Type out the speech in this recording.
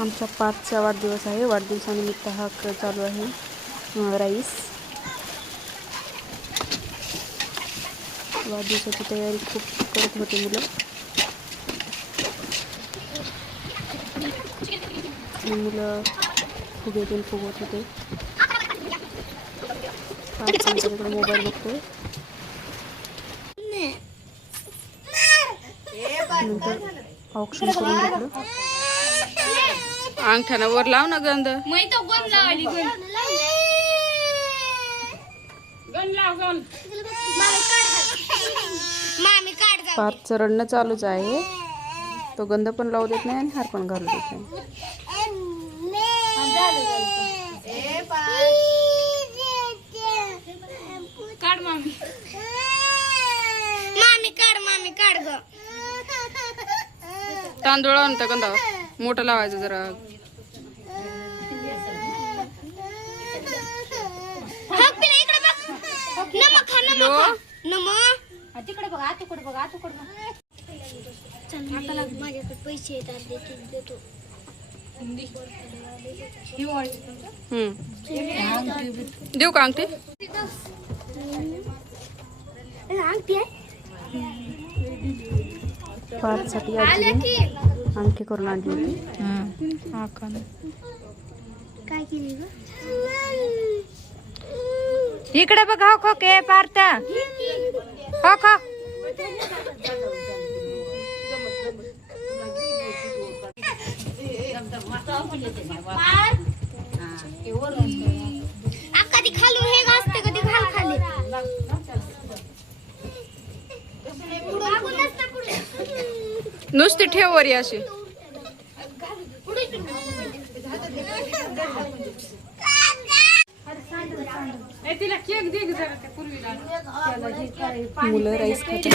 आमच्या 5चा वाढदिवस आहे. वाढदिवसानिमित्त हा चालू आहे राईस. वाढदिवसाची तयारी खूप करत होते मुलं. मुलं फुगेतून फुगवत होते. आमच्याकडे मोबाईल बघतोय. नंतर ऑप्शन करून घेतलं. अंगठ्यानं वर लाव ना गंध. पार्थचं रडणं चालूच आहे. तो गंध पण लावू देत नाही आणि हार पण घालू देत नाही. काढ मामी. मामी काढ, मामी काढ ग. तांदूळ आणता गंधा मोठं लावायचं जरा. तिकडे बघा, तिकडे बघा, तिकडे माझ्याकडे पैसे येतात देतो. देऊ का अंगठी? पार्थसाठी आजी अंगठी करून आणली होती. काय केली ग? इकडे बघ. हो खो के पार्थ. हो खो. कधी खालून हे घासते कधी घाल खाली. नुसती ठेव वरी अशी. मुलं राईस खातात.